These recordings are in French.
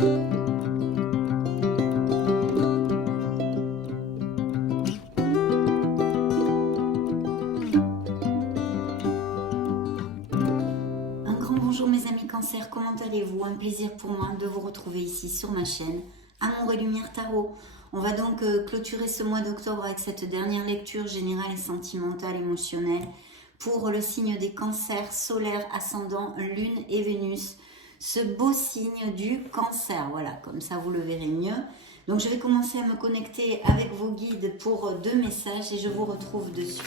Un grand bonjour mes amis Cancer, comment allez-vous? Un plaisir pour moi de vous retrouver ici sur ma chaîne Amour et Lumière Tarot. On va donc clôturer ce mois d'octobre avec cette dernière lecture générale et sentimentale, émotionnelle pour le signe des Cancers, solaire, ascendant, lune et Vénus. Ce beau signe du Cancer, voilà, comme ça vous le verrez mieux. Donc je vais commencer à me connecter avec vos guides pour 2 messages et je vous retrouve de suite.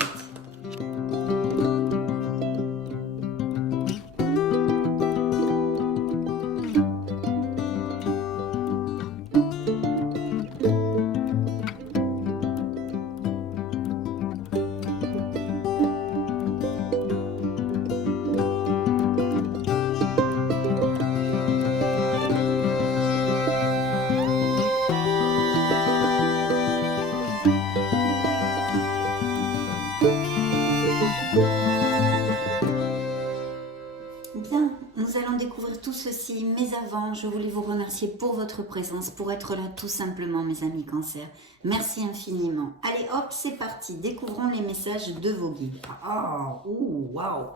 Bien, nous allons découvrir tout ceci, mais avant, je voulais vous remercier pour votre présence, pour être là tout simplement, mes amis Cancer. Merci infiniment. Allez, hop, c'est parti. Découvrons les messages de vos guides. Waouh.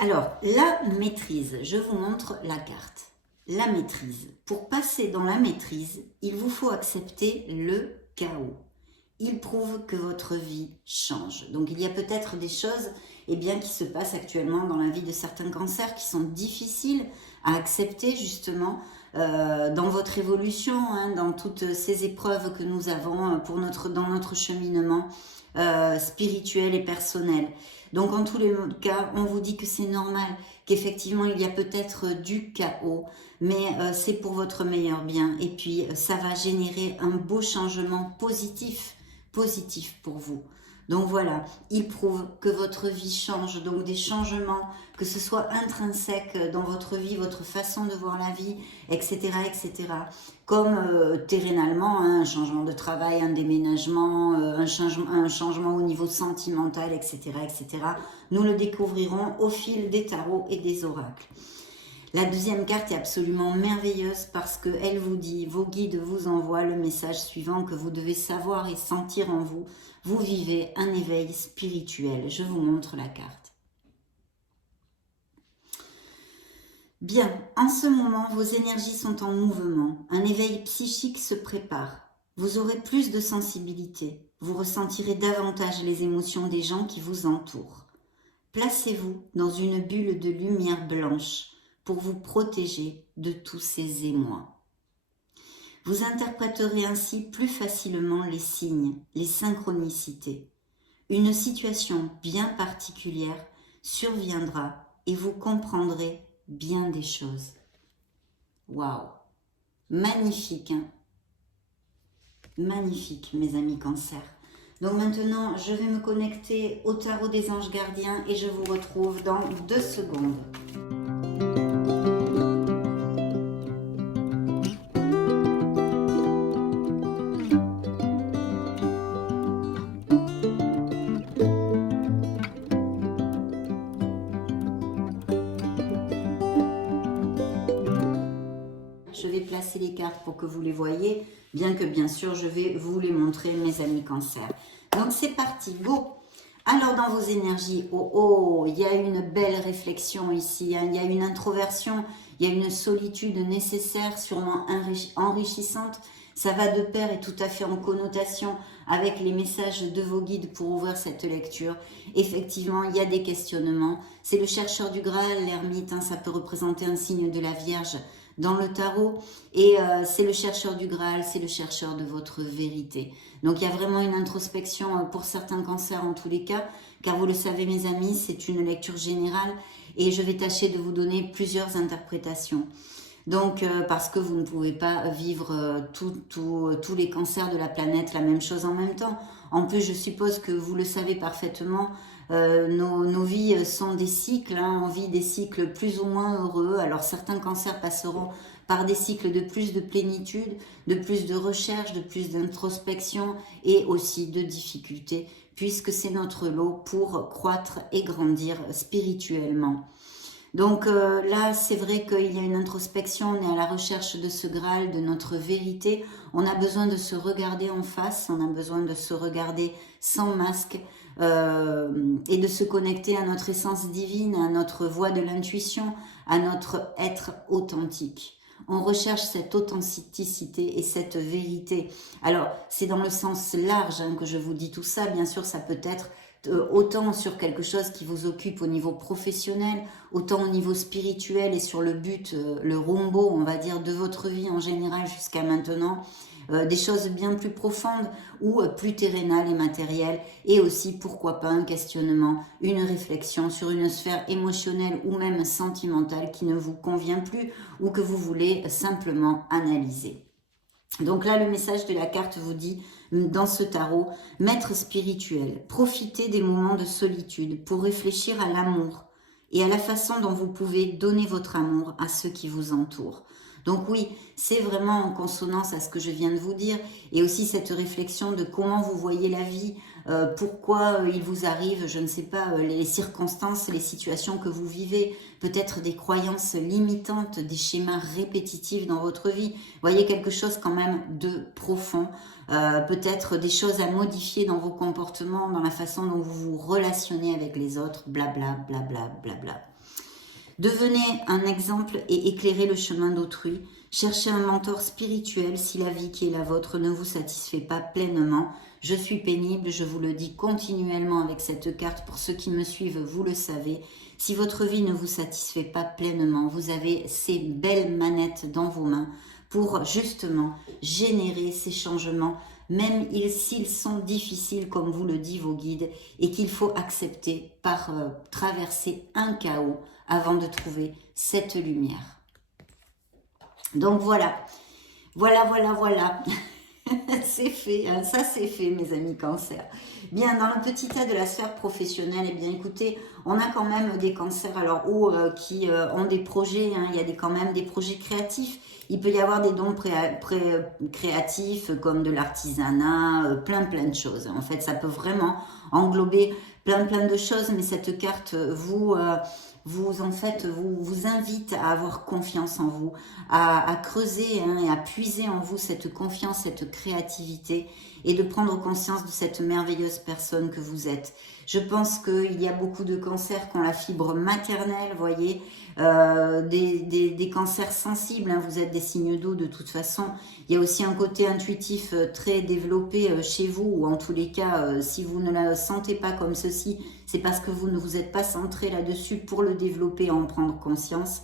Alors, la maîtrise, je vous montre la carte. La maîtrise. Pour passer dans la maîtrise, il vous faut accepter le chaos. Il prouve que votre vie change. Donc, il y a peut-être des choses qui se passent actuellement dans la vie de certains cancers qui sont difficiles à accepter justement dans votre évolution, dans toutes ces épreuves que nous avons dans notre cheminement spirituel et personnel. Donc, en tous les cas, on vous dit que c'est normal, qu'effectivement, il y a peut-être du chaos, mais c'est pour votre meilleur bien. Et puis, ça va générer un beau changement positif pour vous. Donc voilà, il prouve que votre vie change, donc des changements, que ce soit intrinsèque dans votre vie, votre façon de voir la vie, etc. Comme terrenalement, un changement de travail, un déménagement, un changement au niveau sentimental, etc. Nous le découvrirons au fil des tarots et des oracles. La deuxième carte est absolument merveilleuse parce qu'elle vous dit, vos guides vous envoient le message suivant que vous devez savoir et sentir en vous. Vous vivez un éveil spirituel. Je vous montre la carte. Bien, en ce moment, vos énergies sont en mouvement. Un éveil psychique se prépare. Vous aurez plus de sensibilité. Vous ressentirez davantage les émotions des gens qui vous entourent. Placez-vous dans une bulle de lumière blanche pour vous protéger de tous ces émois. Vous interpréterez ainsi plus facilement les signes, les synchronicités. Une situation bien particulière surviendra et vous comprendrez bien des choses. Waouh! Magnifique, hein? Magnifique, mes amis Cancer. Donc maintenant, je vais me connecter au tarot des anges gardiens et je vous retrouve dans 2 secondes. Je vais placer les cartes pour que vous les voyez, bien que bien sûr je vais vous les montrer, mes amis Cancer. Donc c'est parti, go! Alors dans vos énergies, il y a une belle réflexion ici, il y a une introversion, il y a une solitude nécessaire, sûrement enrichissante. Ça va de pair et tout à fait en connotation avec les messages de vos guides pour ouvrir cette lecture. Effectivement, il y a des questionnements. C'est le chercheur du Graal, l'ermite, ça peut représenter un signe de la Vierge dans le tarot, et c'est le chercheur du Graal, c'est le chercheur de votre vérité. Donc il y a vraiment une introspection pour certains cancers en tous les cas, car vous le savez mes amis, c'est une lecture générale et je vais tâcher de vous donner plusieurs interprétations. Donc parce que vous ne pouvez pas vivre tous les cancers de la planète la même chose en même temps. En plus, je suppose que vous le savez parfaitement, nos vies sont des cycles, on vit des cycles plus ou moins heureux. Alors certains cancers passeront par des cycles de plus de plénitude, de plus de recherche, de plus d'introspection et aussi de difficultés, puisque c'est notre lot pour croître et grandir spirituellement. Donc là, c'est vrai qu'il y a une introspection, on est à la recherche de ce Graal, de notre vérité. On a besoin de se regarder en face, on a besoin de se regarder sans masque et de se connecter à notre essence divine, à notre voix de l'intuition, à notre être authentique. On recherche cette authenticité et cette vérité. Alors, c'est dans le sens large que je vous dis tout ça. Bien sûr, ça peut être autant sur quelque chose qui vous occupe au niveau professionnel, autant au niveau spirituel et sur le but, le rombo, on va dire, de votre vie en général jusqu'à maintenant. Des choses bien plus profondes ou plus terrénales et matérielles, et aussi, pourquoi pas, un questionnement, une réflexion sur une sphère émotionnelle ou même sentimentale qui ne vous convient plus ou que vous voulez simplement analyser. Donc là, le message de la carte vous dit, dans ce tarot, maître spirituel, profitez des moments de solitude pour réfléchir à l'amour et à la façon dont vous pouvez donner votre amour à ceux qui vous entourent. Donc oui, c'est vraiment en consonance à ce que je viens de vous dire, et aussi cette réflexion de comment vous voyez la vie, pourquoi il vous arrive, je ne sais pas, les circonstances, les situations que vous vivez, peut-être des croyances limitantes, des schémas répétitifs dans votre vie. Voyez quelque chose quand même de profond, peut-être des choses à modifier dans vos comportements, dans la façon dont vous vous relationnez avec les autres, blabla, blabla, blabla. Devenez un exemple et éclairez le chemin d'autrui. Cherchez un mentor spirituel si la vie qui est la vôtre ne vous satisfait pas pleinement. Je suis pénible, je vous le dis continuellement avec cette carte. Pour ceux qui me suivent, vous le savez. Si votre vie ne vous satisfait pas pleinement, vous avez ces belles manettes dans vos mains pour justement générer ces changements, même s'ils sont difficiles, comme vous le dit vos guides, et qu'il faut accepter par traverser un chaos avant de trouver cette lumière. Donc voilà, voilà. C'est fait, hein, ça c'est fait mes amis Cancer. Bien, dans le petit tas de la sphère professionnelle, eh bien écoutez, on a quand même des cancers alors qui ont des projets, hein, il y a quand même des projets créatifs. Il peut y avoir des dons créatifs comme de l'artisanat, plein de choses. En fait, ça peut vraiment englober plein de choses, mais cette carte vous invite à avoir confiance en vous, à creuser et à puiser en vous cette confiance, cette créativité et de prendre conscience de cette merveilleuse personne que vous êtes. Je pense qu'il y a beaucoup de cancers qui ont la fibre maternelle, voyez, des cancers sensibles, hein, vous êtes des signes d'eau de toute façon. Il y a aussi un côté intuitif très développé chez vous, ou en tous les cas, si vous ne la sentez pas comme ceci, c'est parce que vous ne vous êtes pas centré là-dessus pour le développer et en prendre conscience.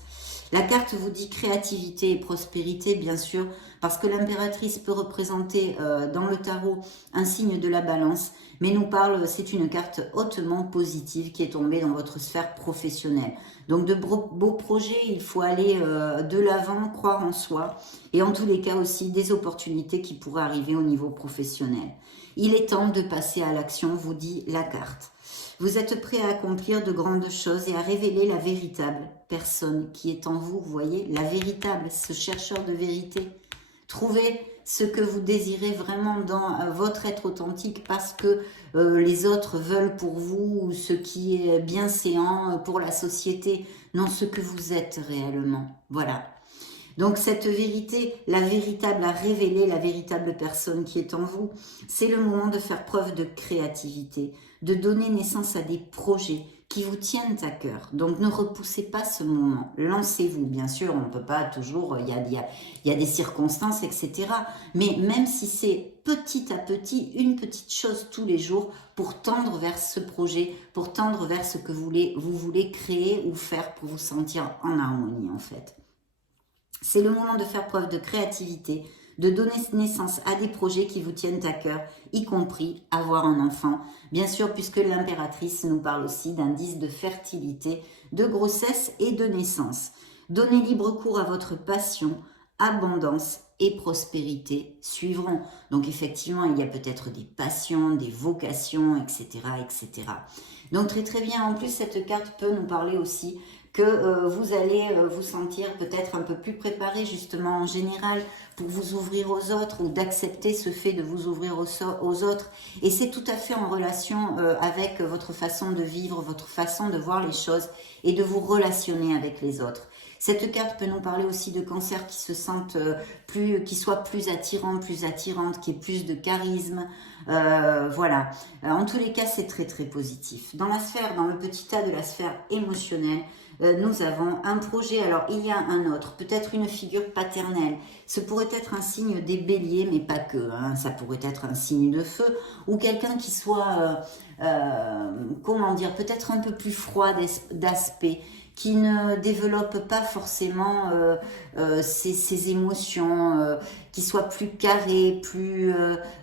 La carte vous dit créativité et prospérité, bien sûr, parce que l'impératrice peut représenter dans le tarot un signe de la balance, mais nous parle, c'est une carte hautement positive qui est tombée dans votre sphère professionnelle. Donc de beaux projets, il faut aller de l'avant, croire en soi, et en tous les cas aussi des opportunités qui pourraient arriver au niveau professionnel. Il est temps de passer à l'action, vous dit la carte. Vous êtes prêt à accomplir de grandes choses et à révéler la véritable personne qui est en vous, vous voyez, la véritable, ce chercheur de vérité. Trouvez ce que vous désirez vraiment dans votre être authentique parce que les autres veulent pour vous, ou ce qui est bienséant pour la société, non, ce que vous êtes réellement. Voilà. Donc cette vérité, la véritable à révéler, la véritable personne qui est en vous, c'est le moment de faire preuve de créativité, de donner naissance à des projets qui vous tiennent à cœur. Donc ne repoussez pas ce moment, lancez-vous. Bien sûr, on ne peut pas toujours, il y a des circonstances, etc. Mais même si c'est petit à petit, une petite chose tous les jours pour tendre vers ce projet, pour tendre vers ce que vous voulez créer ou faire pour vous sentir en harmonie en fait. C'est le moment de faire preuve de créativité, de donner naissance à des projets qui vous tiennent à cœur, y compris avoir un enfant. Bien sûr, puisque l'impératrice nous parle aussi d'indices de fertilité, de grossesse et de naissance. Donnez libre cours à votre passion, abondance et prospérité suivront. Donc effectivement, il y a peut-être des passions, des vocations, etc., etc. Donc très bien. En plus, cette carte peut nous parler aussi que vous allez vous sentir peut-être un peu plus préparé justement en général pour vous ouvrir aux autres ou d'accepter ce fait de vous ouvrir aux autres. Et c'est tout à fait en relation avec votre façon de vivre, votre façon de voir les choses et de vous relationner avec les autres. Cette carte peut nous parler aussi de cancers qui se sentent qui soient plus attirants, plus attirantes, qui aient plus de charisme. Voilà. En tous les cas, c'est très très positif. Dans la sphère, dans le petit tas de la sphère émotionnelle, nous avons un projet. Alors, il y a un autre, peut-être une figure paternelle. Ce pourrait être un signe des béliers, mais pas que. Hein. Ça pourrait être un signe de feu ou quelqu'un qui soit, comment dire, peut-être un peu plus froid d'aspect, qui ne développe pas forcément ses émotions, qui soit plus carré,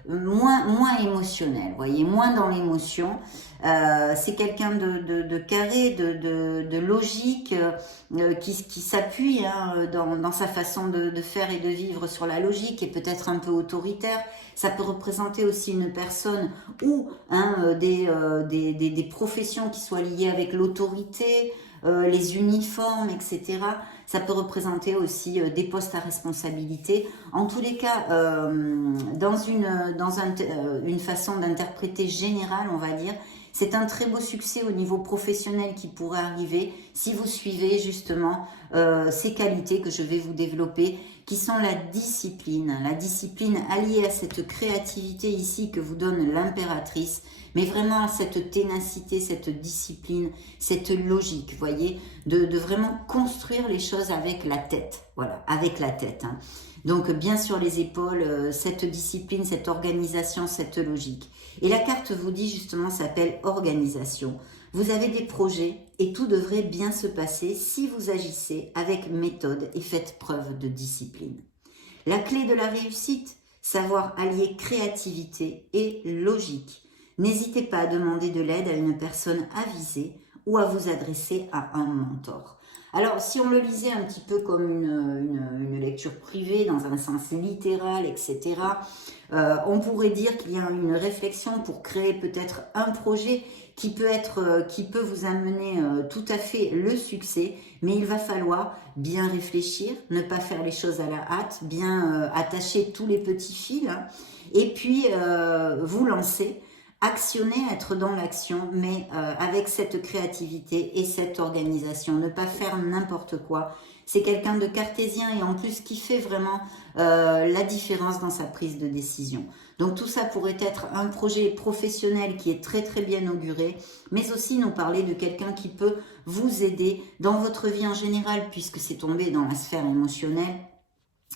moins émotionnel, voyez, moins dans l'émotion. C'est quelqu'un de carré, de logique, qui s'appuie hein, dans sa façon de faire et de vivre sur la logique, et peut-être un peu autoritaire. Ça peut représenter aussi une personne ou hein, des professions qui soient liées avec l'autorité, les uniformes, etc. Ça peut représenter aussi des postes à responsabilité. En tous les cas, dans une façon d'interpréter générale, on va dire, c'est un très beau succès au niveau professionnel qui pourrait arriver si vous suivez justement ces qualités que je vais vous développer, qui sont la discipline alliée à cette créativité ici que vous donne l'impératrice, mais vraiment cette ténacité, cette discipline, cette logique, vous voyez, de vraiment construire les choses avec la tête, voilà, avec la tête. Hein. Donc bien sur les épaules, cette discipline, cette organisation, cette logique. Et la carte vous dit justement, s'appelle organisation. Vous avez des projets et tout devrait bien se passer si vous agissez avec méthode et faites preuve de discipline. La clé de la réussite, savoir allier créativité et logique. N'hésitez pas à demander de l'aide à une personne avisée ou à vous adresser à un mentor. Alors, si on le lisait un petit peu comme une lecture privée, dans un sens littéral, etc., on pourrait dire qu'il y a une réflexion pour créer peut-être un projet qui peut vous amener tout à fait le succès, mais il va falloir bien réfléchir, ne pas faire les choses à la hâte, bien attacher tous les petits fils, hein, et puis vous lancer, actionner, être dans l'action, mais avec cette créativité et cette organisation, ne pas faire n'importe quoi. C'est quelqu'un de cartésien et en plus qui fait vraiment la différence dans sa prise de décision. Donc tout ça pourrait être un projet professionnel qui est très très bien auguré, mais aussi nous parler de quelqu'un qui peut vous aider dans votre vie en général, puisque c'est tombé dans la sphère émotionnelle,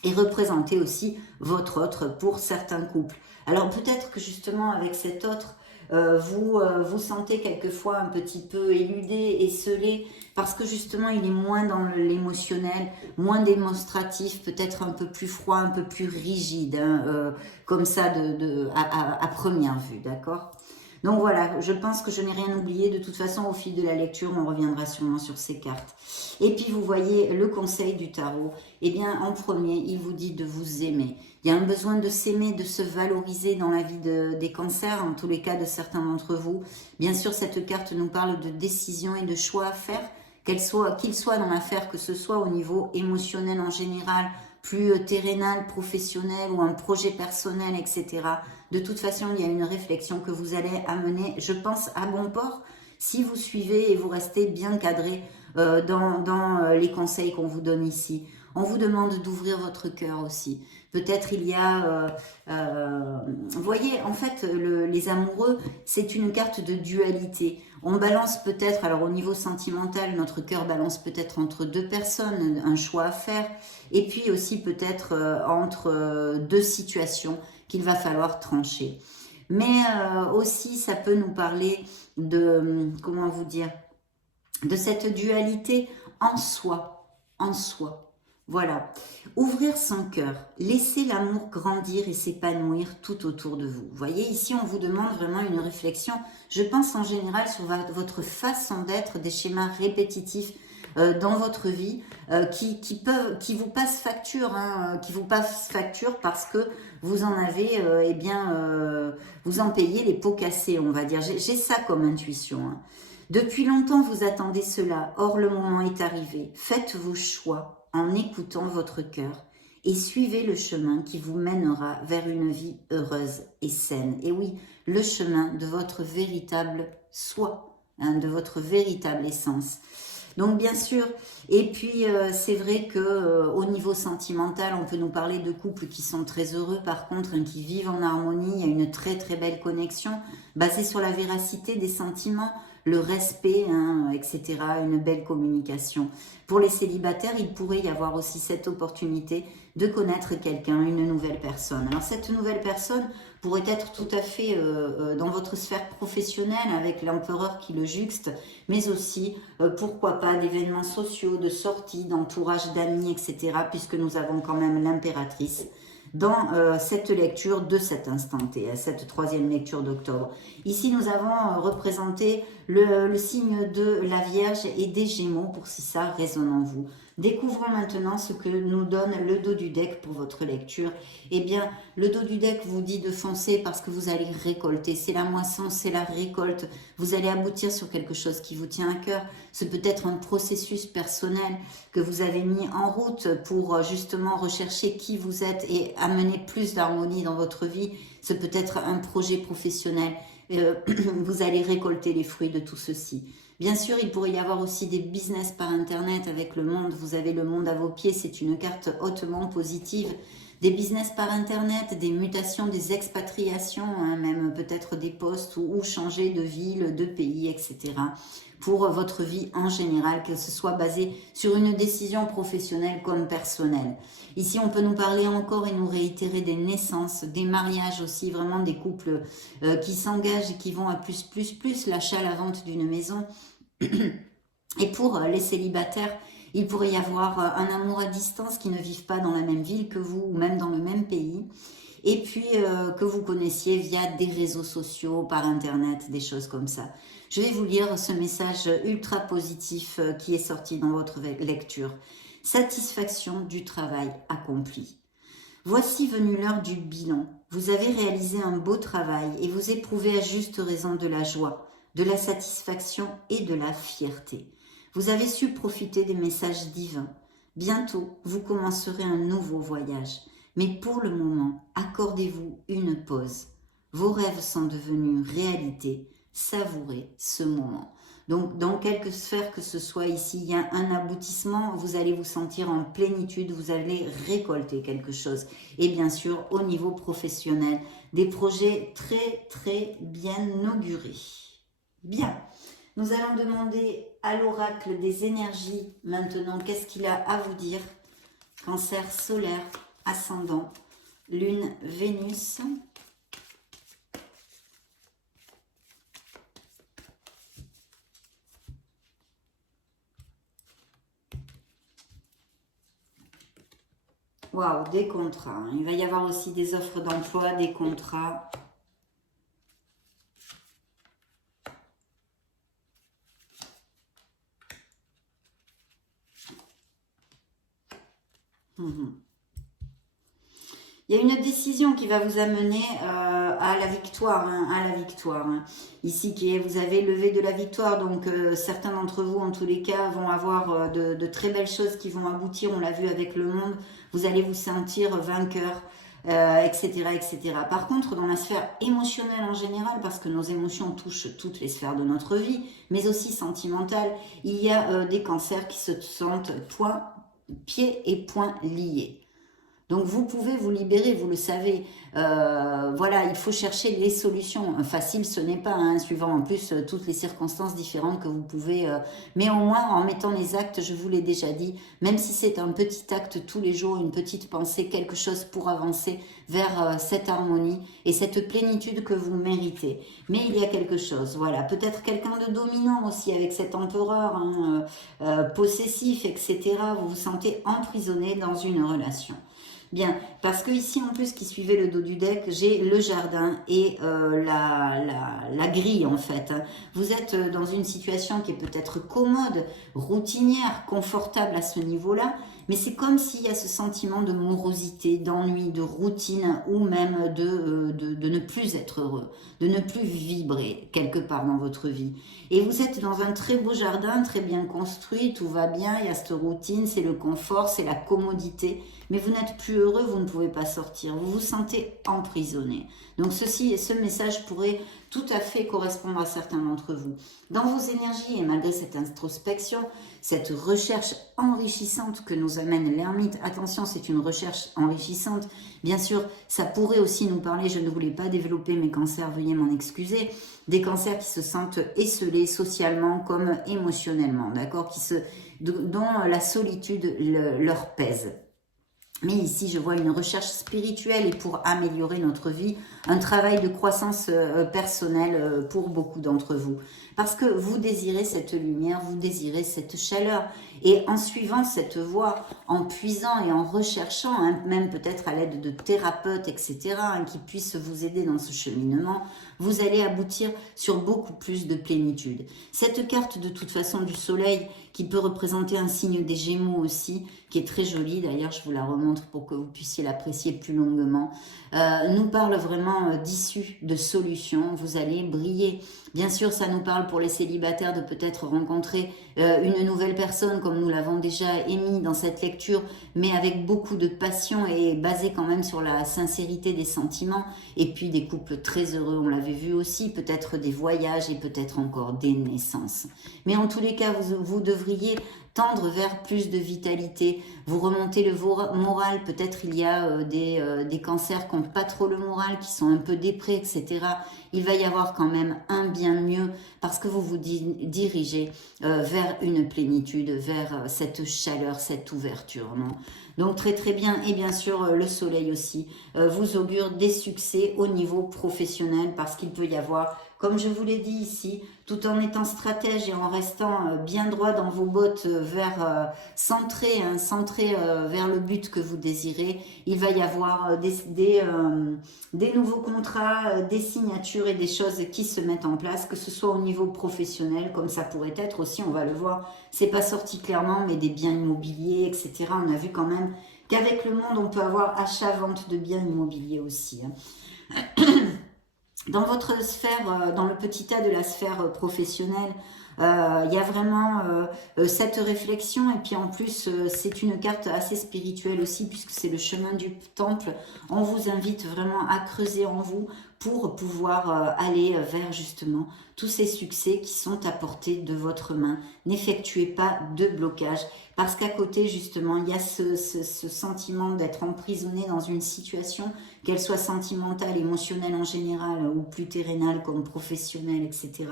et représenter aussi votre autre pour certains couples. Alors peut-être que justement avec cet autre, vous sentez quelquefois un petit peu éludé, esselé, parce que justement il est moins dans l'émotionnel, moins démonstratif, peut-être un peu plus froid, un peu plus rigide, hein, comme ça à première vue, d'accord ? Donc voilà, je pense que je n'ai rien oublié. De toute façon, au fil de la lecture, on reviendra sûrement sur ces cartes. Et puis, vous voyez, le conseil du tarot, eh bien, en premier, il vous dit de vous aimer. Il y a un besoin de s'aimer, de se valoriser dans la vie des cancers, en tous les cas de certains d'entre vous. Bien sûr, cette carte nous parle de décisions et de choix à faire, qu'il soit dans l'affaire, que ce soit au niveau émotionnel en général, plus terrénal, professionnel ou un projet personnel, etc. De toute façon, il y a une réflexion que vous allez amener, je pense, à bon port si vous suivez et vous restez bien cadré dans les conseils qu'on vous donne ici. On vous demande d'ouvrir votre cœur aussi. Peut-être il y a... vous voyez, en fait, les amoureux, c'est une carte de dualité. On balance peut-être, alors au niveau sentimental, notre cœur balance peut-être entre deux personnes, un choix à faire, et puis aussi peut-être entre deux situations qu'il va falloir trancher. Mais aussi, ça peut nous parler de, comment vous dire, de cette dualité en soi, Voilà, ouvrir son cœur, laisser l'amour grandir et s'épanouir tout autour de vous. Vous voyez, ici, on vous demande vraiment une réflexion, je pense en général sur votre façon d'être, des schémas répétitifs dans votre vie qui vous passent facture, hein, parce que vous en avez, vous en payez les pots cassés, on va dire. J'ai ça comme intuition. Hein. Depuis longtemps, vous attendez cela. Or, le moment est arrivé. Faites vos choix en écoutant votre cœur et suivez le chemin qui vous mènera vers une vie heureuse et saine. Et oui, le chemin de votre véritable soi, hein, de votre véritable essence. Donc bien sûr, et puis c'est vrai que au niveau sentimental, on peut nous parler de couples qui sont très heureux, par contre, hein, qui vivent en harmonie, il y a une très très belle connexion, basée sur la véracité des sentiments, le respect, hein, etc., une belle communication. Pour les célibataires, il pourrait y avoir aussi cette opportunité de connaître quelqu'un, une nouvelle personne. Alors cette nouvelle personne pourrait être tout à fait dans votre sphère professionnelle avec l'empereur qui le juxte, mais aussi, pourquoi pas, d'événements sociaux, de sorties, d'entourage d'amis, etc., puisque nous avons quand même l'impératrice dans cette lecture de cet instant T, cette troisième lecture d'octobre. Ici, nous avons représenté le signe de la Vierge et des Gémeaux, pour si ça résonne en vous. Découvrons maintenant ce que nous donne le dos du deck pour votre lecture. Eh bien, le dos du deck vous dit de foncer parce que vous allez récolter. C'est la moisson, c'est la récolte. Vous allez aboutir sur quelque chose qui vous tient à cœur. C'est peut-être un processus personnel que vous avez mis en route pour justement rechercher qui vous êtes et amener plus d'harmonie dans votre vie. C'est peut-être un projet professionnel. Vous allez récolter les fruits de tout ceci. Bien sûr, il pourrait y avoir aussi des business par Internet avec le monde. Vous avez le monde à vos pieds, c'est une carte hautement positive. Des business par Internet, des mutations, des expatriations, hein, même peut-être des postes ou changer de ville, de pays, etc. Pour votre vie en général, que ce soit basé sur une décision professionnelle comme personnelle. Ici, on peut nous parler encore et nous réitérer des naissances, des mariages aussi, vraiment des couples qui s'engagent et qui vont à plus, l'achat, la vente d'une maison. Et pour les célibataires, il pourrait y avoir un amour à distance qui ne vivent pas dans la même ville que vous ou même dans le même pays. Et puis que vous connaissiez via des réseaux sociaux, par Internet, des choses comme ça. Je vais vous lire ce message ultra positif qui est sorti dans votre lecture. Satisfaction du travail accompli. Voici venue l'heure du bilan. Vous avez réalisé un beau travail et vous éprouvez à juste raison de la joie, de la satisfaction et de la fierté. Vous avez su profiter des messages divins. Bientôt, vous commencerez un nouveau voyage. Mais pour le moment, accordez-vous une pause. Vos rêves sont devenus réalité. Savourez ce moment. Donc, dans quelque sphère que ce soit ici, il y a un aboutissement, vous allez vous sentir en plénitude, vous allez récolter quelque chose. Et bien sûr, au niveau professionnel, des projets très, très bien augurés. Bien, nous allons demander à l'oracle des énergies maintenant, qu'est-ce qu'il a à vous dire? Cancer solaire, ascendant, lune, Vénus. Waouh, des contrats. Hein. Il va y avoir aussi des offres d'emploi, des contrats. Il y a une décision qui va vous amener à la victoire, hein, hein. Ici, vous avez levé de la victoire, donc certains d'entre vous, en tous les cas, vont avoir de très belles choses qui vont aboutir. On l'a vu avec le monde. Vous allez vous sentir vainqueur, etc., etc. Par contre, dans la sphère émotionnelle en général, parce que nos émotions touchent toutes les sphères de notre vie, mais aussi sentimentale, il y a des cancers qui se sentent pieds et poings liés. Donc vous pouvez vous libérer, vous le savez. Voilà, il faut chercher les solutions. Facile, ce n'est pas, hein, suivant en plus toutes les circonstances différentes que vous pouvez. Mais au moins, en mettant les actes, je vous l'ai déjà dit, même si c'est un petit acte tous les jours, une petite pensée, quelque chose pour avancer vers cette harmonie et cette plénitude que vous méritez. Mais il y a quelque chose, voilà. Peut-être quelqu'un de dominant aussi avec cet empereur, hein, possessif, etc. Vous vous sentez emprisonné dans une relation. Bien, parce que ici en plus qui suivait le dos du deck, j'ai le jardin et la grille en fait. Vous êtes dans une situation qui est peut-être commode, routinière, confortable à ce niveau-là, mais c'est comme s'il y a ce sentiment de morosité, d'ennui, de routine ou même de ne plus être heureux, de ne plus vibrer quelque part dans votre vie. Et vous êtes dans un très beau jardin, très bien construit, tout va bien, il y a cette routine, c'est le confort, c'est la commodité, mais vous n'êtes plus heureux, vous ne pouvez pas sortir, vous vous sentez emprisonné. Donc ce message pourrait tout à fait correspondre à certains d'entre vous. Dans vos énergies et malgré cette introspection, cette recherche enrichissante que nous amène l'ermite, attention, c'est une recherche enrichissante, bien sûr, ça pourrait aussi nous parler, je ne voulais pas développer mes cancers, veuillez m'en excuser, des cancers qui se sentent esselés socialement comme émotionnellement, d'accord, dont la solitude leur pèse. Mais ici, je vois une recherche spirituelle et pour améliorer notre vie, un travail de croissance personnelle pour beaucoup d'entre vous. Parce que vous désirez cette lumière, vous désirez cette chaleur. Et en suivant cette voie, en puisant et en recherchant, hein, même peut-être à l'aide de thérapeutes, etc., hein, qui puissent vous aider dans ce cheminement, vous allez aboutir sur beaucoup plus de plénitude. Cette carte, de toute façon, du soleil, qui peut représenter un signe des Gémeaux aussi, qui est très jolie, d'ailleurs je vous la remontre pour que vous puissiez l'apprécier plus longuement, nous parle vraiment d'issue, de solution, vous allez briller. Bien sûr, ça nous parle pour les célibataires de peut-être rencontrer une nouvelle personne, comme nous l'avons déjà émis dans cette lecture, mais avec beaucoup de passion et basé quand même sur la sincérité des sentiments, et puis des couples très heureux, on l'avait vu aussi, peut-être des voyages et peut-être encore des naissances. Mais en tous les cas, vous devriez tendre vers plus de vitalité, vous remontez le moral, peut-être il y a des cancers qui n'ont pas trop le moral, qui sont un peu déprés, etc. Il va y avoir quand même un bien mieux parce que vous vous dirigez vers une plénitude, vers cette chaleur, cette ouverture, non ? Donc très très bien, et bien sûr le soleil aussi vous augure des succès au niveau professionnel parce qu'il peut y avoir, comme je vous l'ai dit ici, tout en étant stratège et en restant bien droit dans vos bottes centré vers le but que vous désirez, il va y avoir des nouveaux contrats, des signatures et des choses qui se mettent en place, que ce soit au niveau professionnel, comme ça pourrait être aussi, on va le voir, c'est pas sorti clairement, mais des biens immobiliers, etc. On a vu quand même qu'avec le monde, on peut avoir achat-vente de biens immobiliers aussi. Dans votre sphère, dans le petit tas de la sphère professionnelle, il y a vraiment cette réflexion et puis en plus c'est une carte assez spirituelle aussi puisque c'est le chemin du temple. On vous invite vraiment à creuser en vous pour pouvoir aller vers justement tous ces succès qui sont à portée de votre main. N'effectuez pas de blocage parce qu'à côté justement il y a ce sentiment d'être emprisonné dans une situation, qu'elle soit sentimentale, émotionnelle en général ou plus terrénale comme professionnelle, etc.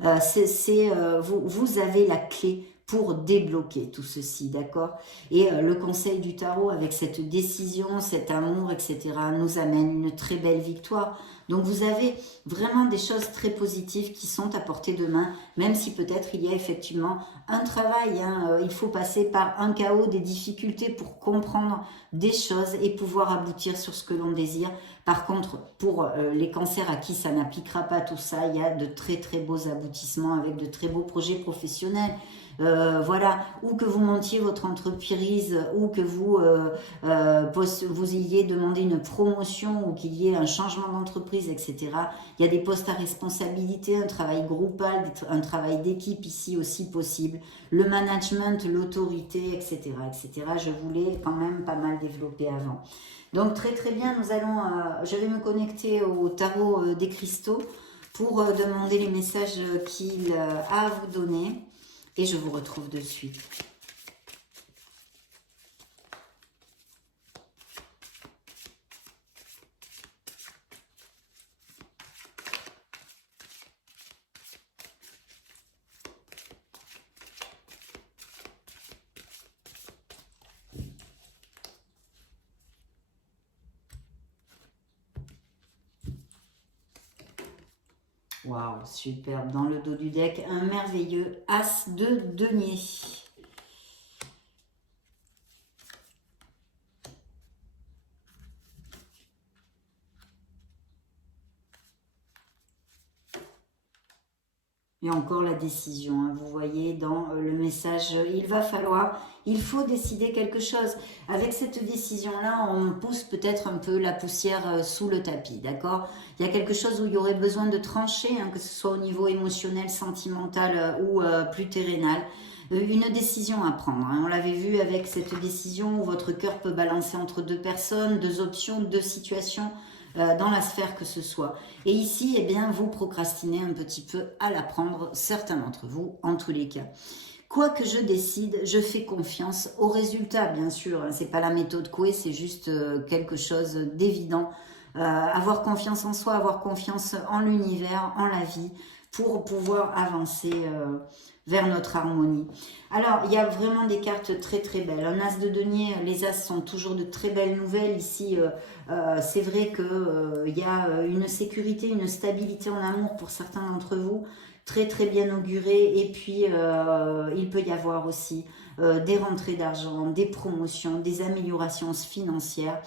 Vous avez la clé pour débloquer tout ceci, d'accord? Et le conseil du tarot avec cette décision, cet amour, etc. nous amène une très belle victoire. Donc vous avez vraiment des choses très positives qui sont à portée de main, même si peut-être il y a effectivement un travail, hein, il faut passer par un chaos, des difficultés pour comprendre des choses et pouvoir aboutir sur ce que l'on désire. Par contre, pour les cancers à qui ça n'appliquera pas tout ça, il y a de très très beaux aboutissements avec de très beaux projets professionnels. Voilà, ou que vous montiez votre entreprise, ou que vous ayez demandé une promotion, ou qu'il y ait un changement d'entreprise, etc. Il y a des postes à responsabilité, un travail groupal, un travail d'équipe ici aussi possible, le management, l'autorité, etc., etc. Je voulais quand même pas mal développer avant. Donc très très bien, je vais me connecter au tarot des cristaux pour demander les messages qu'il a à vous donner. Et je vous retrouve de suite. Waouh, superbe. Dans le dos du deck, un merveilleux as de denier. Et encore la décision, hein, vous voyez dans le message, il faut décider quelque chose. Avec cette décision-là, on pousse peut-être un peu la poussière sous le tapis, d'accord? Il y a quelque chose où il y aurait besoin de trancher, hein, que ce soit au niveau émotionnel, sentimental ou plus terrénal. Une décision à prendre, hein. On l'avait vu avec cette décision où votre cœur peut balancer entre deux personnes, deux options, deux situations, dans la sphère que ce soit. Et ici, eh bien, vous procrastinez un petit peu à la prendre, certains d'entre vous, en tous les cas. Quoi que je décide, je fais confiance au résultat, bien sûr. C'est pas la méthode Coué, c'est juste quelque chose d'évident. Avoir confiance en soi, avoir confiance en l'univers, en la vie, pour pouvoir avancer vers notre harmonie. Alors, il y a vraiment des cartes très très belles. Un as de denier, les as sont toujours de très belles nouvelles. Ici, c'est vrai qu'il y a une sécurité, une stabilité en amour pour certains d'entre vous, très très bien augurée. Et puis, il peut y avoir aussi des rentrées d'argent, des promotions, des améliorations financières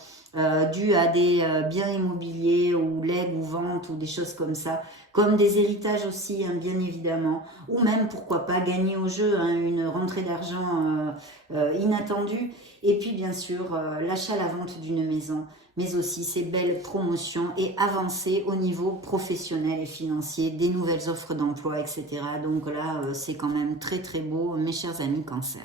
dues à des biens immobiliers ou legs ou ventes ou des choses comme ça, comme des héritages aussi, hein, bien évidemment, ou même, pourquoi pas, gagner au jeu, hein, une rentrée d'argent inattendue, et puis bien sûr, l'achat, la vente d'une maison, mais aussi ces belles promotions et avancer au niveau professionnel et financier, des nouvelles offres d'emploi, etc. Donc là, c'est quand même très très beau, mes chers amis Cancer.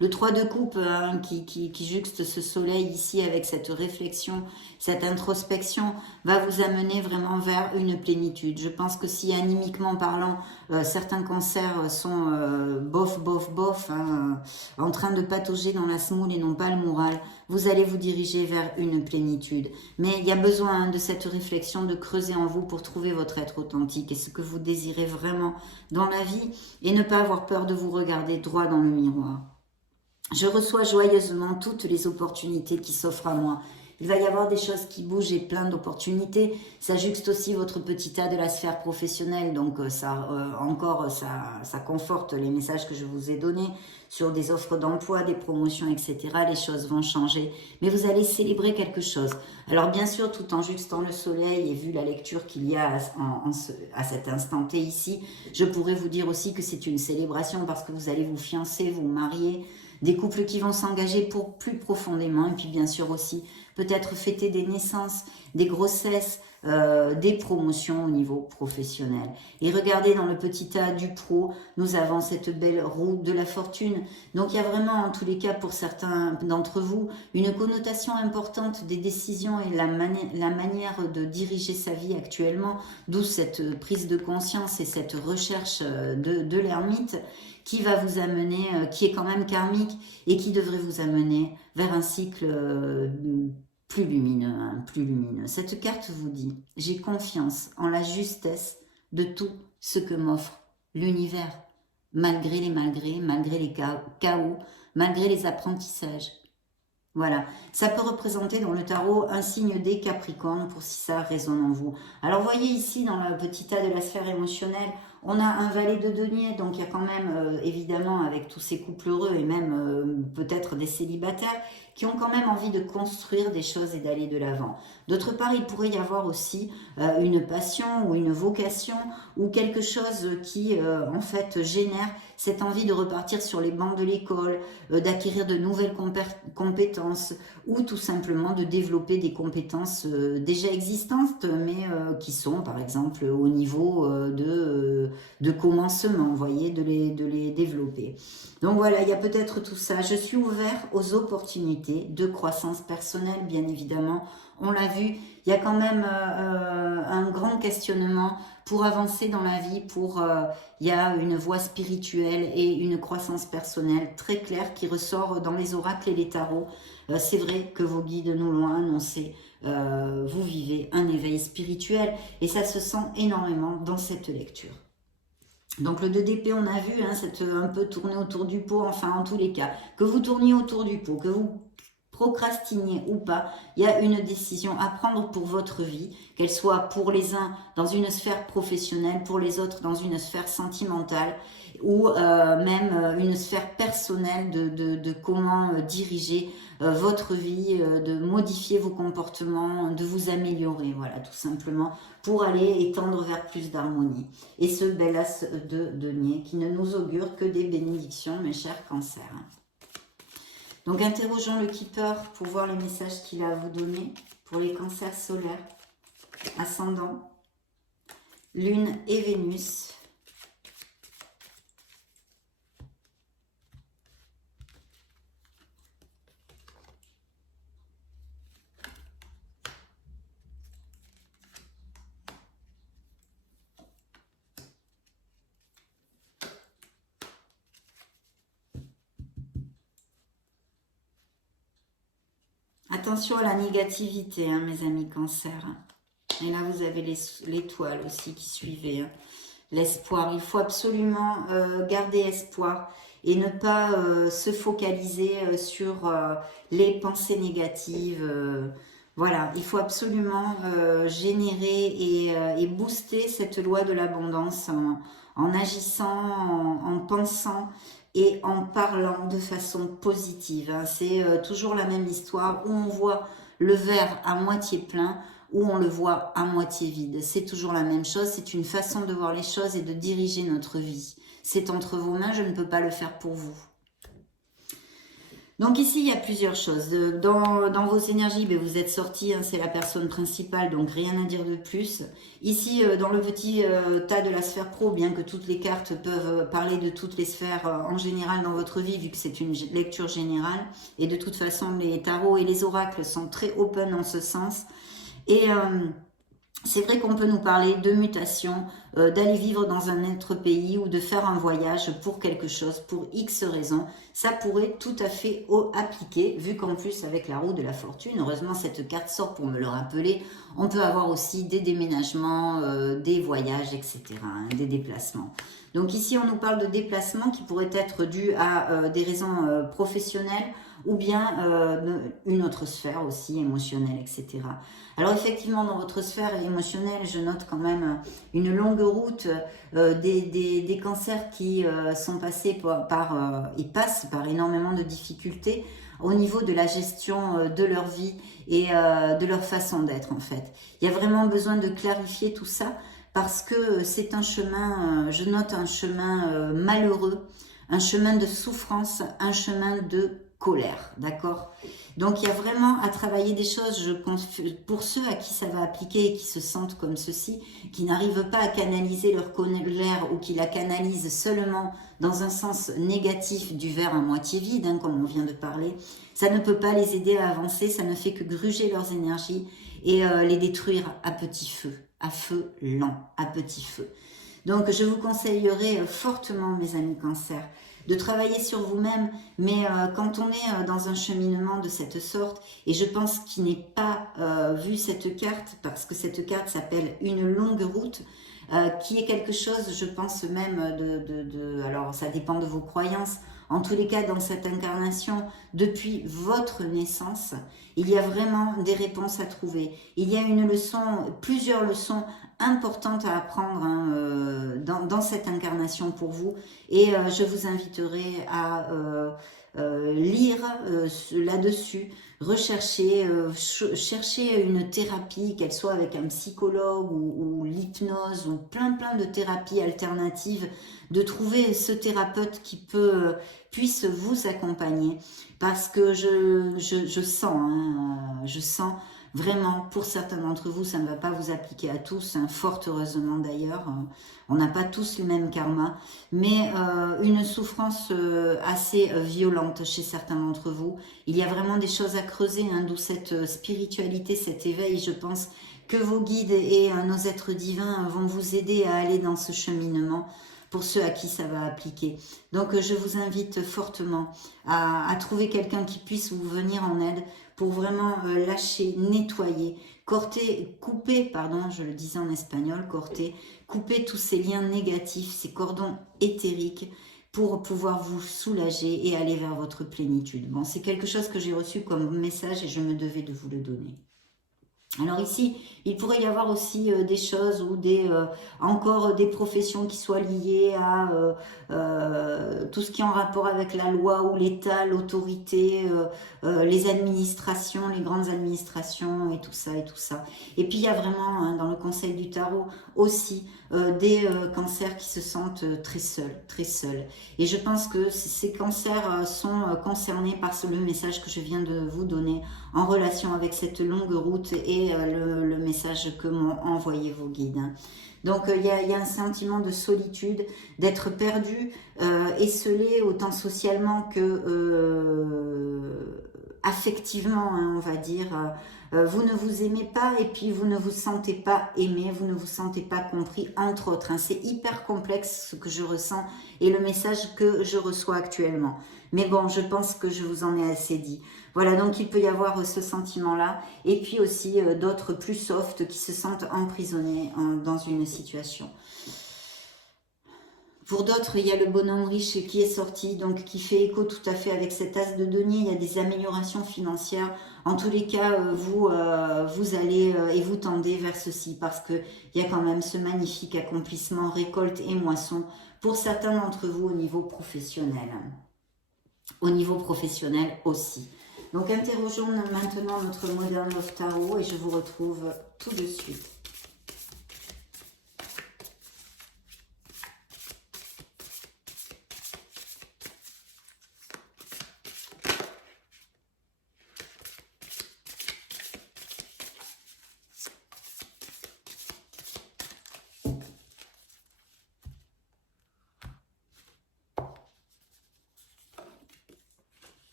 Le 3 de coupe hein, qui juxte ce soleil ici avec cette réflexion, cette introspection, va vous amener vraiment vers une plénitude. Je pense que si animiquement parlant, certains cancers sont bof, bof, bof, hein, en train de patauger dans la semoule et non pas le moral, vous allez vous diriger vers une plénitude. Mais il y a besoin hein, de cette réflexion, de creuser en vous pour trouver votre être authentique et ce que vous désirez vraiment dans la vie et ne pas avoir peur de vous regarder droit dans le miroir. Je reçois joyeusement toutes les opportunités qui s'offrent à moi. Il va y avoir des choses qui bougent et plein d'opportunités. Ça juxte aussi votre petit tas de la sphère professionnelle. Donc ça conforte les messages que je vous ai donnés sur des offres d'emploi, des promotions, etc. Les choses vont changer. Mais vous allez célébrer quelque chose. Alors bien sûr, tout en juxtant le soleil et vu la lecture qu'il y a à cet instant T ici, je pourrais vous dire aussi que c'est une célébration parce que vous allez vous fiancer, vous marier, des couples qui vont s'engager pour plus profondément et puis bien sûr aussi peut-être fêter des naissances, des grossesses, des promotions au niveau professionnel. Et regardez dans le petit tas du pro, nous avons cette belle roue de la fortune. Donc il y a vraiment en tous les cas pour certains d'entre vous une connotation importante des décisions et la manière de diriger sa vie actuellement, d'où cette prise de conscience et cette recherche de l'ermite qui va vous amener, qui est quand même karmique et qui devrait vous amener vers un cycle plus lumineux, hein, plus lumineux. Cette carte vous dit, j'ai confiance en la justesse de tout ce que m'offre l'univers, malgré les malgrés, malgré les chaos, malgré les apprentissages. Voilà, ça peut représenter dans le tarot un signe des Capricornes pour si ça résonne en vous. Alors voyez ici dans le petit tas de la sphère émotionnelle, on a un valet de denier, donc il y a quand même évidemment avec tous ces couples heureux et même peut-être des célibataires qui ont quand même envie de construire des choses et d'aller de l'avant. D'autre part, il pourrait y avoir aussi une passion ou une vocation ou quelque chose qui en fait génère cette envie de repartir sur les bancs de l'école, d'acquérir de nouvelles compétences ou tout simplement de développer des compétences déjà existantes mais qui sont par exemple au niveau de commencement, vous voyez, de les développer. Donc voilà, il y a peut-être tout ça. Je suis ouvert aux opportunités de croissance personnelle, bien évidemment. On l'a vu, il y a quand même un grand questionnement pour avancer dans la vie, il y a une voie spirituelle et une croissance personnelle très claire qui ressort dans les oracles et les tarots. C'est vrai que vos guides nous l'ont annoncé, vous vivez un éveil spirituel et ça se sent énormément dans cette lecture. Donc le 2 d'épée, on a vu, hein, c'est un peu tourné autour du pot, enfin en tous les cas, que vous tourniez autour du pot, que vous procrastiner ou pas, il y a une décision à prendre pour votre vie, qu'elle soit pour les uns dans une sphère professionnelle, pour les autres dans une sphère sentimentale ou même une sphère personnelle de comment diriger votre vie, de modifier vos comportements, de vous améliorer, voilà, tout simplement, pour aller étendre vers plus d'harmonie. Et ce bel as de denier qui ne nous augure que des bénédictions, mes chers cancers. Donc, interrogeons le Keeper pour voir les messages qu'il a à vous donner pour les cancers solaires, ascendant, Lune et Vénus. Attention à la négativité, hein, mes amis cancers. Et là, vous avez l'étoile aussi qui suivait. Hein. L'espoir. Il faut absolument garder espoir et ne pas se focaliser sur les pensées négatives. Voilà, il faut absolument générer et booster cette loi de l'abondance en agissant, en pensant et en parlant de façon positive. Hein. C'est toujours la même histoire où on voit le verre à moitié plein, où on le voit à moitié vide. C'est toujours la même chose, c'est une façon de voir les choses et de diriger notre vie. C'est entre vos mains, je ne peux pas le faire pour vous. Donc ici, il y a plusieurs choses. Dans vos énergies, ben, vous êtes sortis, hein, c'est la personne principale, donc rien à dire de plus. Ici, dans le petit tas de la sphère pro, bien que toutes les cartes peuvent parler de toutes les sphères en général dans votre vie, vu que c'est une lecture générale, et de toute façon, les tarots et les oracles sont très open en ce sens. Et c'est vrai qu'on peut nous parler de mutation, d'aller vivre dans un autre pays ou de faire un voyage pour quelque chose, pour X raisons. Ça pourrait tout à fait appliquer, vu qu'en plus avec la roue de la fortune, heureusement cette carte sort pour me le rappeler, on peut avoir aussi des déménagements, des voyages, etc., hein, des déplacements. Donc ici on nous parle de déplacements qui pourraient être dus à des raisons professionnelles, ou bien une autre sphère aussi émotionnelle, etc. Alors effectivement, dans votre sphère émotionnelle, je note quand même une longue route des cancers qui sont passés et passent par énormément de difficultés au niveau de la gestion de leur vie et de leur façon d'être en fait. Il y a vraiment besoin de clarifier tout ça parce que c'est un chemin, je note un chemin malheureux, un chemin de souffrance, un chemin de colère, d'accord? Donc il y a vraiment à travailler des choses, je pense, pour ceux à qui ça va appliquer et qui se sentent comme ceci, qui n'arrivent pas à canaliser leur colère ou qui la canalisent seulement dans un sens négatif du verre à moitié vide, hein, comme on vient de parler, ça ne peut pas les aider à avancer, ça ne fait que gruger leurs énergies et les détruire à petit feu, à feu lent, à petit feu. Donc je vous conseillerais fortement, mes amis cancers, de travailler sur vous-même, mais quand on est dans un cheminement de cette sorte, et je pense qu'il n'est pas vu cette carte, parce que cette carte s'appelle une longue route, qui est quelque chose, je pense même, alors ça dépend de vos croyances, en tous les cas dans cette incarnation, depuis votre naissance, il y a vraiment des réponses à trouver. Il y a une leçon, plusieurs leçons importantes à apprendre hein, dans cette incarnation pour vous. Et je vous inviterai à lire là-dessus, rechercher, chercher une thérapie, qu'elle soit avec un psychologue ou l'hypnose ou plein de thérapies alternatives, de trouver ce thérapeute qui puisse vous accompagner parce que je sens vraiment, pour certains d'entre vous, ça ne va pas vous appliquer à tous, hein, fort heureusement d'ailleurs, on n'a pas tous le même karma, mais une souffrance assez violente chez certains d'entre vous. Il y a vraiment des choses à creuser, hein, d'où cette spiritualité, cet éveil, je pense que vos guides et nos êtres divins vont vous aider à aller dans ce cheminement, pour ceux à qui ça va appliquer. Donc je vous invite fortement à trouver quelqu'un qui puisse vous venir en aide pour vraiment lâcher, nettoyer, couper, pardon, je le disais en espagnol, couper tous ces liens négatifs, ces cordons éthériques, pour pouvoir vous soulager et aller vers votre plénitude. Bon, c'est quelque chose que j'ai reçu comme message et je me devais de vous le donner. Alors ici, il pourrait y avoir aussi des choses ou encore des professions qui soient liées à tout ce qui est en rapport avec la loi ou l'État, l'autorité, les administrations, les grandes administrations et tout ça et tout ça. Et puis il y a vraiment hein, dans le conseil du tarot aussi des cancers qui se sentent très seuls. Et je pense que ces cancers sont concernés par le message que je viens de vous donner en relation avec cette longue route et le message que m'ont envoyé vos guides. Donc il y a un sentiment de solitude, d'être perdu, esselé autant socialement que affectivement, hein, on va dire. Vous ne vous aimez pas et puis vous ne vous sentez pas aimé, vous ne vous sentez pas compris, entre autres. Hein. C'est hyper complexe ce que je ressens et le message que je reçois actuellement. Mais bon, je pense que je vous en ai assez dit. Voilà, donc il peut y avoir ce sentiment-là. Et puis aussi d'autres plus soft qui se sentent emprisonnés dans une situation. Pour d'autres, il y a le bonhomme riche qui est sorti, donc qui fait écho tout à fait avec cet as de denier. Il y a des améliorations financières. En tous les cas, vous allez et vous tendez vers ceci parce qu'il y a quand même ce magnifique accomplissement, récolte et moisson pour certains d'entre vous au niveau professionnel. Au niveau professionnel aussi. Donc interrogeons maintenant notre Modern Love Tarot et je vous retrouve tout de suite.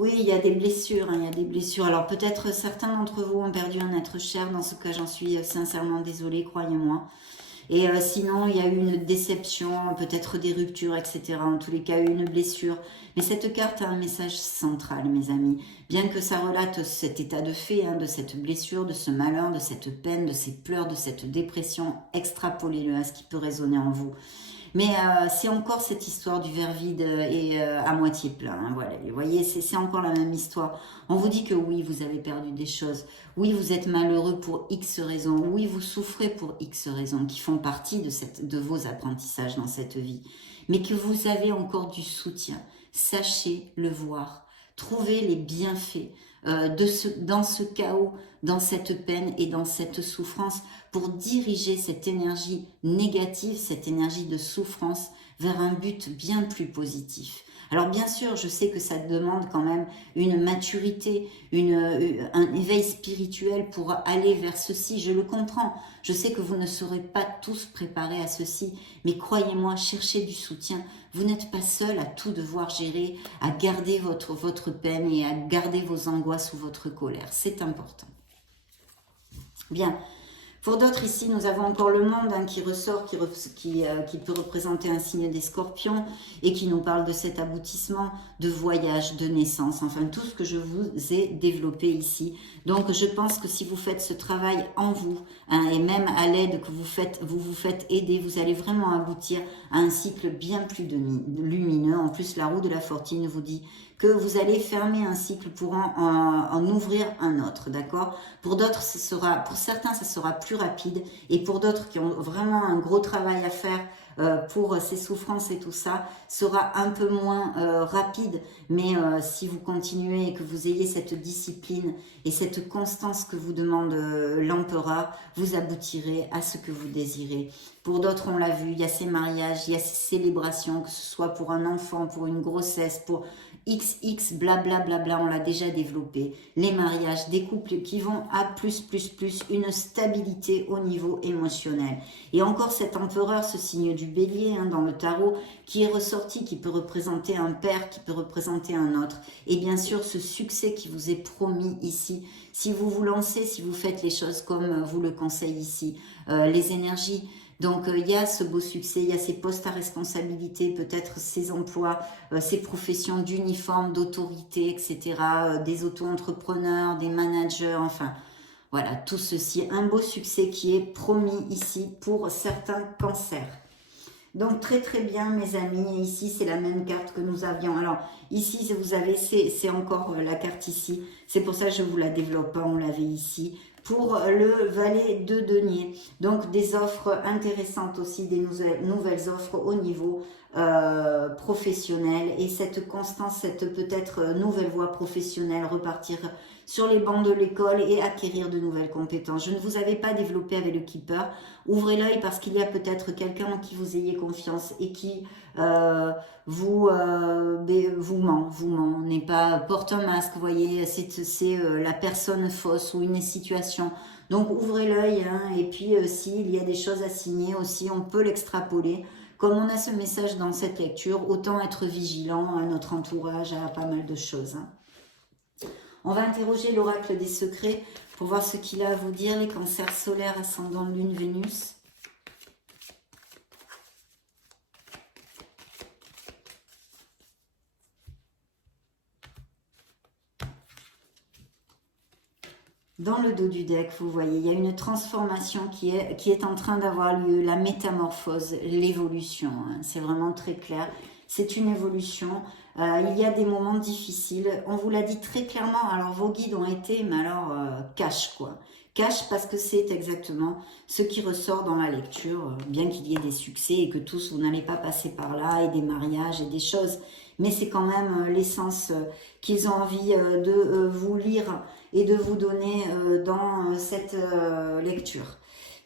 Oui, il y a des blessures, hein, il y a des blessures. Alors peut-être certains d'entre vous ont perdu un être cher. Dans ce cas, j'en suis sincèrement désolée, croyez-moi. Et sinon, il y a eu une déception, peut-être des ruptures, etc. En tous les cas, une blessure. Mais cette carte a un message central, mes amis. Bien que ça relate cet état de fait, hein, de cette blessure, de ce malheur, de cette peine, de ces pleurs, de cette dépression, extrapolez-le à ce qui peut résonner en vous. Mais c'est encore cette histoire du verre vide et à moitié plein. Hein, voilà. Et vous voyez, c'est encore la même histoire. On vous dit que oui, vous avez perdu des choses. Oui, vous êtes malheureux pour X raisons. Oui, vous souffrez pour X raisons qui font partie de vos apprentissages dans cette vie. Mais que vous avez encore du soutien. Sachez le voir. Trouvez les bienfaits dans ce chaos, dans cette peine et dans cette souffrance pour diriger cette énergie négative, cette énergie de souffrance vers un but bien plus positif. Alors bien sûr, je sais que ça demande quand même une maturité, un éveil spirituel pour aller vers ceci, je le comprends. Je sais que vous ne serez pas tous préparés à ceci, mais croyez-moi, cherchez du soutien. Vous n'êtes pas seul à tout devoir gérer, à garder votre peine et à garder vos angoisses ou votre colère. C'est important. Bien. Pour d'autres, ici, nous avons encore le monde hein, qui ressort, qui peut représenter un signe des scorpions et qui nous parle de cet aboutissement de voyage, de naissance, enfin tout ce que je vous ai développé ici. Donc, je pense que si vous faites ce travail en vous hein, et même à l'aide que vous vous faites aider, vous allez vraiment aboutir à un cycle bien plus lumineux. En plus, la roue de la fortune vous dit que vous allez fermer un cycle pour en ouvrir un autre, d'accord? Pour d'autres, pour certains, ça sera plus rapide, et pour d'autres qui ont vraiment un gros travail à faire pour ces souffrances et tout ça, sera un peu moins rapide, mais si vous continuez et que vous ayez cette discipline et cette constance que vous demande l'empereur, vous aboutirez à ce que vous désirez. Pour d'autres, on l'a vu, il y a ces mariages, il y a ces célébrations, que ce soit pour un enfant, pour une grossesse, pour XX, blablabla, on l'a déjà développé. Les mariages, des couples qui vont à plus, une stabilité au niveau émotionnel. Et encore cet empereur, ce signe du bélier hein, dans le tarot, qui est ressorti, qui peut représenter un père, qui peut représenter un autre. Et bien sûr, ce succès qui vous est promis ici, si vous vous lancez, si vous faites les choses comme vous le conseille ici, les énergies Donc, il y a ce beau succès, il y a ces postes à responsabilité, peut-être ces emplois, ces professions d'uniforme, d'autorité, etc., des auto-entrepreneurs, des managers, enfin, voilà, tout ceci, un beau succès qui est promis ici pour certains cancers. Donc très très bien mes amis, et ici c'est la même carte que nous avions. Alors ici vous avez, c'est encore la carte ici, c'est pour ça que je vous la développe pas, on l'avait ici. Pour le valet de denier, donc des offres intéressantes aussi, des nouvelles offres au niveau professionnel, et cette constance, cette peut-être nouvelle voie professionnelle, repartir sur les bancs de l'école et acquérir de nouvelles compétences. Je ne vous avais pas développé avec le keeper. Ouvrez l'œil parce qu'il y a peut-être quelqu'un en qui vous ayez confiance et qui vous ment, n'est pas, porte un masque, vous voyez, c'est la personne fausse ou une situation. Donc ouvrez l'œil, hein, et puis s'il y a des choses à signer aussi, on peut l'extrapoler. Comme on a ce message dans cette lecture, autant être vigilant à notre entourage, à pas mal de choses. Hein. On va interroger l'oracle des secrets pour voir ce qu'il a à vous dire, les cancers solaires, ascendant Lune, Vénus. Dans le dos du deck, vous voyez, il y a une transformation qui est en train d'avoir lieu, la métamorphose, l'évolution. Hein, c'est vraiment très clair. C'est une évolution. Il y a des moments difficiles. On vous l'a dit très clairement. Alors, vos guides ont été, mais alors, cash, quoi. Cash parce que c'est exactement ce qui ressort dans la lecture, bien qu'il y ait des succès et que tous, vous n'allez pas passer par là, et des mariages et des choses. Mais c'est quand même l'essence qu'ils ont envie de vous lire et de vous donner dans cette lecture.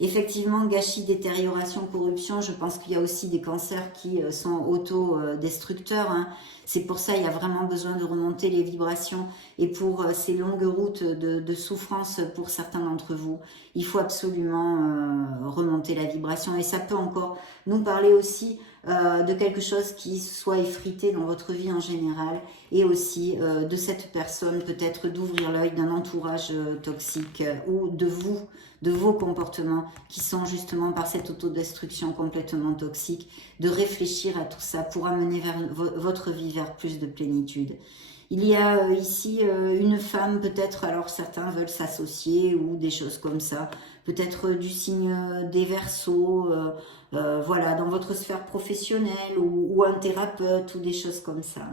Effectivement, gâchis, détérioration, corruption, je pense qu'il y a aussi des cancers qui sont autodestructeurs. Hein. C'est pour ça qu'il y a vraiment besoin de remonter les vibrations. Et pour ces longues routes de souffrance pour certains d'entre vous, il faut absolument remonter la vibration. Et ça peut encore nous parler aussi de quelque chose qui soit effrité dans votre vie en général, et aussi de cette personne, peut-être d'ouvrir l'œil d'un entourage toxique ou de vous, de vos comportements qui sont justement par cette autodestruction complètement toxique, de réfléchir à tout ça pour amener votre vie vers plus de plénitude. Il y a ici une femme, peut-être, alors certains veulent s'associer ou des choses comme ça, peut-être du signe des Verseaux, voilà, dans votre sphère professionnelle ou un thérapeute ou des choses comme ça.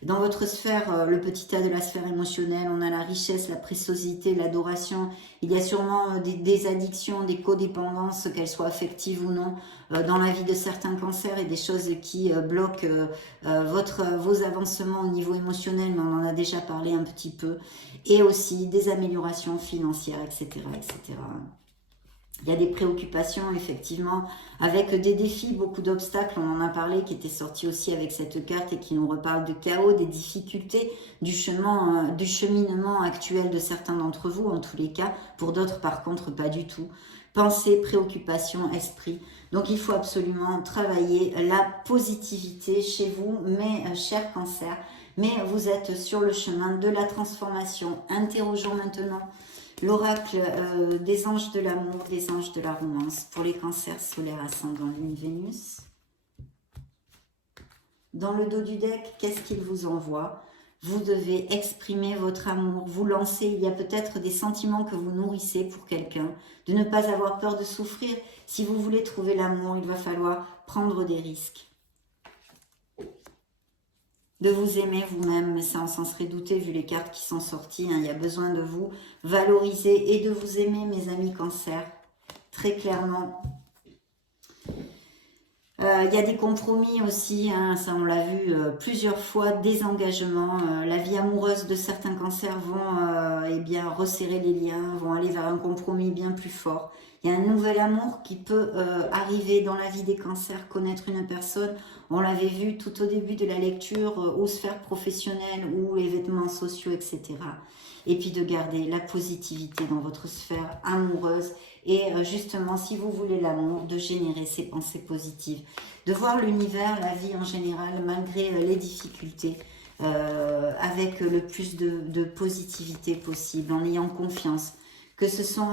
Dans votre sphère, le petit A de la sphère émotionnelle, on a la richesse, la préciosité, l'adoration. Il y a sûrement des addictions, des codépendances, qu'elles soient affectives ou non, dans la vie de certains cancers, et des choses qui bloquent vos avancements au niveau émotionnel, mais on en a déjà parlé un petit peu. Et aussi des améliorations financières, etc., etc. Il y a des préoccupations, effectivement, avec des défis, beaucoup d'obstacles, on en a parlé, qui étaient sortis aussi avec cette carte et qui nous reparlent de chaos, des difficultés, du cheminement actuel de certains d'entre vous, en tous les cas. Pour d'autres, par contre, pas du tout. Pensée, préoccupation, esprit. Donc, il faut absolument travailler la positivité chez vous, mes chers cancers. Mais vous êtes sur le chemin de la transformation. Interrogeons maintenant l'oracle des anges de l'amour, des anges de la romance, pour les cancers solaires ascendant Lune, Vénus. Dans le dos du deck, qu'est-ce qu'il vous envoie? Vous devez exprimer votre amour, vous lancer. Il y a peut-être des sentiments que vous nourrissez pour quelqu'un, de ne pas avoir peur de souffrir. Si vous voulez trouver l'amour, il va falloir prendre des risques. De vous aimer vous-même, mais ça on s'en serait douté vu les cartes qui sont sorties. Hein. Il y a besoin de vous valoriser et de vous aimer, mes amis cancer, très clairement. Il y a des compromis aussi, hein, ça on l'a vu plusieurs fois, des engagements. La vie amoureuse de certains cancers vont eh bien, resserrer les liens, vont aller vers un compromis bien plus fort. Il y a un nouvel amour qui peut arriver dans la vie des cancers, connaître une personne. On l'avait vu tout au début de la lecture, aux sphères professionnelles ou les vêtements sociaux, etc. Et puis de garder la positivité dans votre sphère amoureuse. Et justement, si vous voulez l'amour, de générer ces pensées positives. De voir l'univers, la vie en général, malgré les difficultés, avec le plus de positivité possible, en ayant confiance que ce sont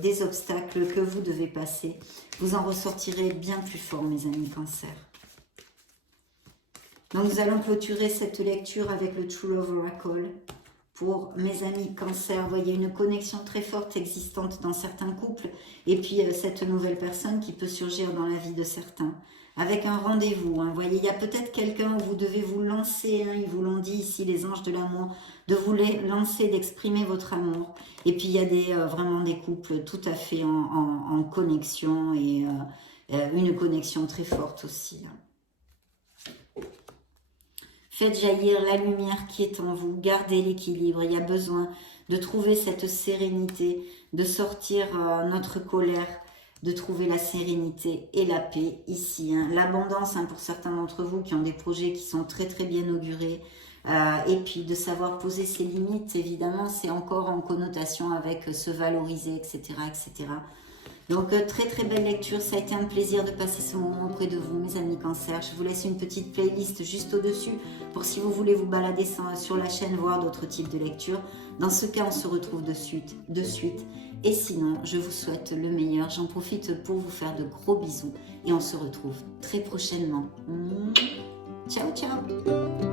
des obstacles que vous devez passer. Vous en ressortirez bien plus fort, mes amis Cancer. Donc, nous allons clôturer cette lecture avec le True Love Oracle. Pour mes amis Cancer, vous voyez une connexion très forte existante dans certains couples. Et puis, cette nouvelle personne qui peut surgir dans la vie de certains. Avec un rendez-vous. Vous voyez, il y a peut-être quelqu'un où vous devez vous lancer. Ils vous l'ont dit ici, les anges de l'amour. De vous lancer, d'exprimer votre amour. Et puis, il y a vraiment des couples tout à fait en connexion. Et une connexion très forte aussi. Faites jaillir la lumière qui est en vous. Gardez l'équilibre. Il y a besoin de trouver cette sérénité, de sortir notre colère, de trouver la sérénité et la paix ici. L'abondance pour certains d'entre vous qui ont des projets qui sont très très bien augurés. Et puis de savoir poser ses limites, évidemment, c'est encore en connotation avec se valoriser, etc. etc. Donc, très très belle lecture. Ça a été un plaisir de passer ce moment auprès de vous, mes amis Cancer. Je vous laisse une petite playlist juste au-dessus pour si vous voulez vous balader sur la chaîne, voir d'autres types de lectures. Dans ce cas, on se retrouve de suite. Et sinon, je vous souhaite le meilleur. J'en profite pour vous faire de gros bisous. Et on se retrouve très prochainement. Ciao, ciao!